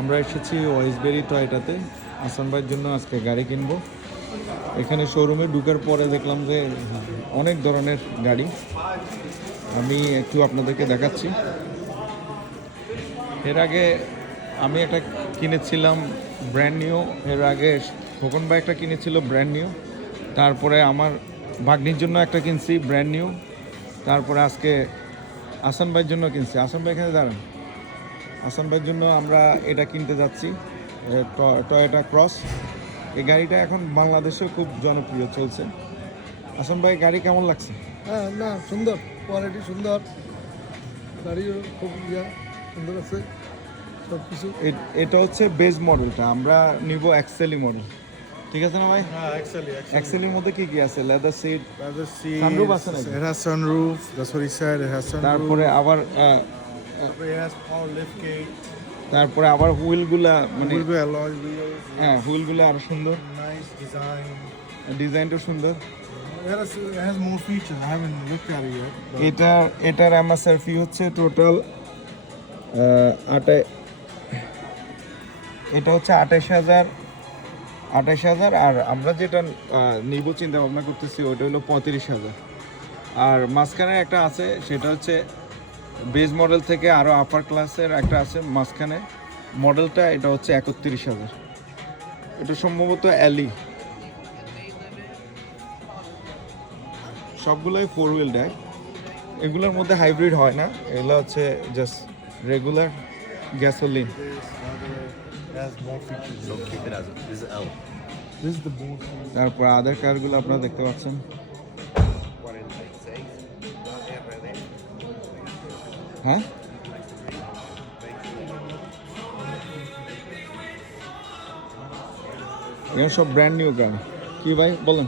আমরা এসেছি ওয়েসবেরি টয়টাতে আসান ভাইয়ের জন্য আজকে গাড়ি কিনবো। এখানে শোরুমে ঢুকার পরে দেখলাম যে অনেক ধরনের গাড়ি, আমি একটু আপনাদেরকে দেখাচ্ছি। এর আগে আমি একটা কিনেছিলাম ব্র্যান্ড নিউ, এর আগে খোকন ভাই একটা কিনেছিল ব্র্যান্ড নিউ, তারপরে আমার ভাগ্নির জন্য একটা কিনছি ব্র্যান্ড নিউ, তারপরে আজকে আসান ভাইয়ের জন্য কিনছি। আসান ভাই এখানে দাঁড়ান। আসান ভাইয়ের জন্য আমরা এটা কিনতে যাচ্ছি, টয়োটা ক্রস। এই গাড়িটা এখন বাংলাদেশেও খুব জনপ্রিয় চলছে। আসান ভাই গাড়ি কেমন লাগছে? হ্যাঁ, না সুন্দর, কোয়ালিটি সুন্দর, গাড়িও খুব সুন্দর আছে সব কিছু। এটা হচ্ছে বেজ মডেলটা, আমরা নিব এক্সেলি মডেল, ঠিক আছে না ভাই? হ্যাঁ, এক্সেলির মধ্যে কি কি আছে? Leather seat, leather seats, sunroof আছে নাকি? it has sunroof, that's what he said, it has sunroof. তারপরে আবার It has power lift gate, তারপরে আবার হুইলগুলা মানে will be alloy wheels, হ্যাঁ হুইলগুলো আরো সুন্দর, nice design. ডিজাইনটা সুন্দর। It has more features, I haven't looked at it yet. But এটার এমএসআরপি হচ্ছে টোটাল এটা হচ্ছে 28,000 আর আমরা যেটা নিব চিন্তা ভাবনা করতেছি ওটা হলো 35,000। আর মাঝখানে একটা আছে, সেটা হচ্ছে বেজ মডেল থেকে আরও আপার ক্লাসের একটা আছে মাঝখানে মডেলটা, এটা হচ্ছে 31,000। এটা সম্ভবত অ্যালি, সবগুলোই 4 হুইল ড্রাইভ। এগুলোর মধ্যে হাইব্রিড হয় না, এগুলো হচ্ছে just regular gasoline. it has more features. So keep it as it. This is L. This is the more features. তারপর আদার কারগুলো আপনারা দেখতে পাচ্ছেন। হ্যাঁ, এগুলো সব ব্র্যান্ড নিউ গাড়ি। কি ভাই বলেন?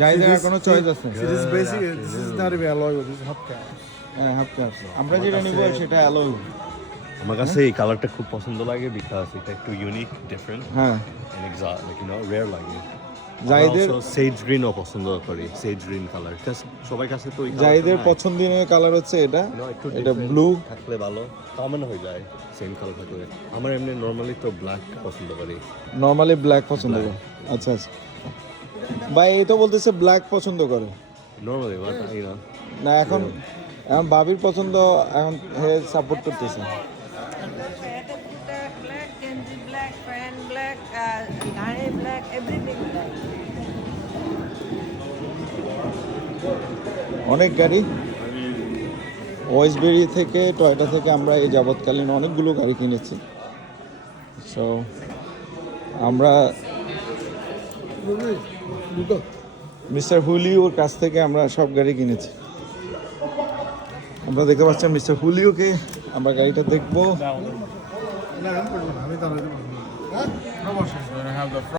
যাইদের আর কোনো চয়েস আছে? This is basically, this is not even alloy wheel, this is hubcaps. হ্যাঁ, হাফ কাপ। আমরা যেটা নিব সেটা অ্যালয়। আমার কাছে এই কালারটা খুব পছন্দ লাগে বিকজ এটা একটু ইউনিক, ডিফারেন্ট হ্যাঁ, and exotic, like you know, rare লাগে। জাইদের সেজ গ্রিনও পছন্দ করি, সেজ গ্রিন কালার। সবার কাছে তো জাইদের পছন্দের কালার হচ্ছে এটা, এটা ব্লু থাকলে ভালো, কমন হয়ে যায় সেম কালার থাকলে। আমার এমনি নরমালি তো ব্ল্যাক পছন্দ করি। নরমালি ব্ল্যাক পছন্দ করে। আচ্ছা আচ্ছা, ভাই এই তো বলতেছে ব্ল্যাক পছন্দ করে নরমালি বাট ইউ নো, না, এখন বাবির পছন্দ, এখন হে সাপোর্ট করতেছে। Black, Kenji black, fan black, Dhane black, everything black. অনেক গাড়ি ওয়েসবেরি থেকে টয়টা থেকে আমরা এই যাবৎকালীন অনেকগুলো গাড়ি কিনেছি। সো আমরা মিস্টার হুলিওর কাছ থেকে আমরা সব গাড়ি কিনেছি। আমরা দেখতে পাচ্ছেন মিস্টার হুলিওকে, আমরা গাড়িটা দেখবো। No, I'm